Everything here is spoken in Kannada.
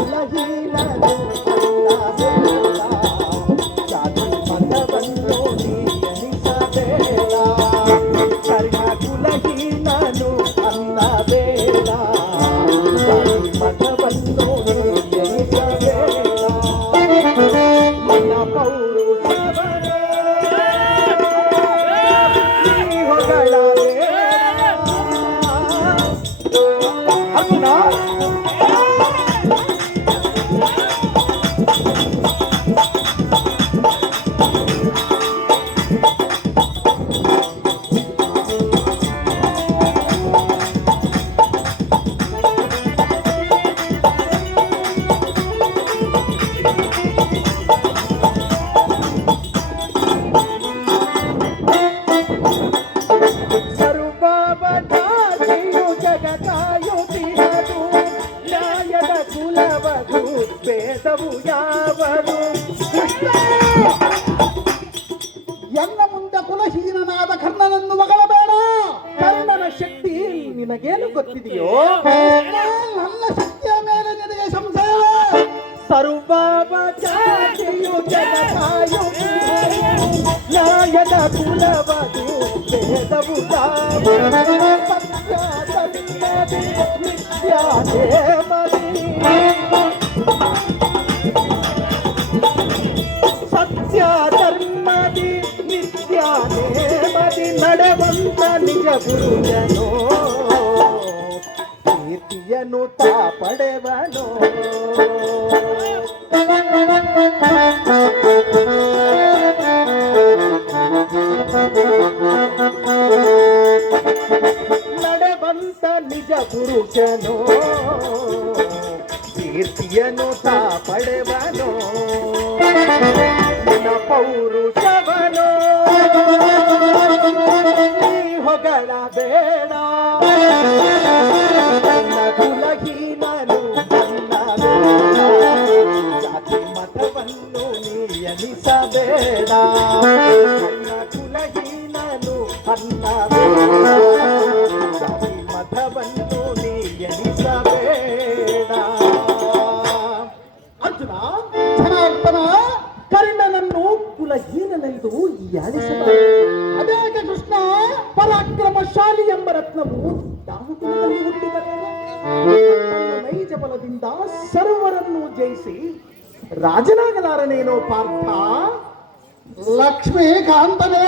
ಕುಲಹೀನನು ಅಲ್ಲಬೇಡ, ಜಾತಿ ಮತವನ್ನು ನೀ ಎಣಿಸಬೇಡ. ಕರ್ಣ ಕುಲಹೀನನು ಅಲ್ಲಬೇಡ, ಜಾತಿ ಮತವನ್ನು ನೀ ಎಣಿಸಬೇಡ. ನಿನ್ನ ಪೌರುಷವನೇ ನೀ ಹೊಗಳಬೇಡ. ಅರ್ಜುನ, ಸರ್ವವತಾಚಿಯು ಜಗತಾಯುತಿಹದು, ನ್ಯಾಯದ ಕುಲವದು ಭೇದವು ಯಾವರು. ಎನ್ನ ಮುಂದೆ ಕುಲಹೀನನಾದ ಕರ್ಣನನ್ನು ಮಗಳಬೇಡ. ಕರ್ಣನ ಶಕ್ತಿ ನಿನಗೇನು ಗೊತ್ತಿದೆಯೋ? ನನ್ನ ಶಕ್ತಿಯ ಮೇಲೆ ನಿನಗೆ ಸಂಶಯವೇ? ಸರ್ವವತಾಚಿಯು ಜಗತಾಯುತಿಹದು, ನ್ಯಾಯದ ಕುಲವದು ಭೇದವು ಯಾವರು. ಸತ್ಯ ಧರ್ಮದಿ ನಿತ್ಯ ನೇಮದಿ, ಸತ್ಯ ಧರ್ಮದಿ ನಿತ್ಯ ನೇಮದಿ ನಡೆವಂತ ನಿಜ ಗುರುಜನೋ, ಕೀರ್ತಿಯನ್ನು ತಾ ಪಡೆವನೋ. ನಡೆವಂತ ನಿಜ ಪುರುಷನೋ, ಕೀರ್ತಿಯನ್ನು ತಾ ಪಡೆವನೋ. ನಿನ್ನ ಪೌರುಷವನೋ ನೀ ಹೊಗಳಬೇಡ. ನಿನ್ನ ಕುಲಹೀನನು ಅನ್ನಬೇಡ, ಜಾತಿ ಮತವನ್ನು ನೀ ಎಣಿಸಬೇಡ. ನಿನ್ನ ಕುಲಹೀನನು ಅನ್ನಬೇಡ, ಜಾತಿ ಮತವನ್ನು ನೀ ಎಣಿಸಬೇಡ. ಅರ್ಜುನ, ಜನಾರ್ದನ, ಕರ್ಣನನ್ನು ಕುಲಹೀನನೆಂದು ಯಾಳಿಸಬಾರದು. ಅದೇಕೆ ಕೃಷ್ಣ? ಪರಾಕ್ರಮಶಾಲಿ ಎಂಬ ರತ್ನವು ಯಾವ ಕುಲದಲ್ಲಿ ಹುಟ್ಟಿದರೆ? ನೈಜ ಬಲದಿಂದ ಸರ್ವರನ್ನು ಜಯಿಸಿ ರಾಜನಾಗಲಾರನೇನೋ ಪಾರ್ಥ? ಲಕ್ಷ್ಮೀಕಾಂತನೇ,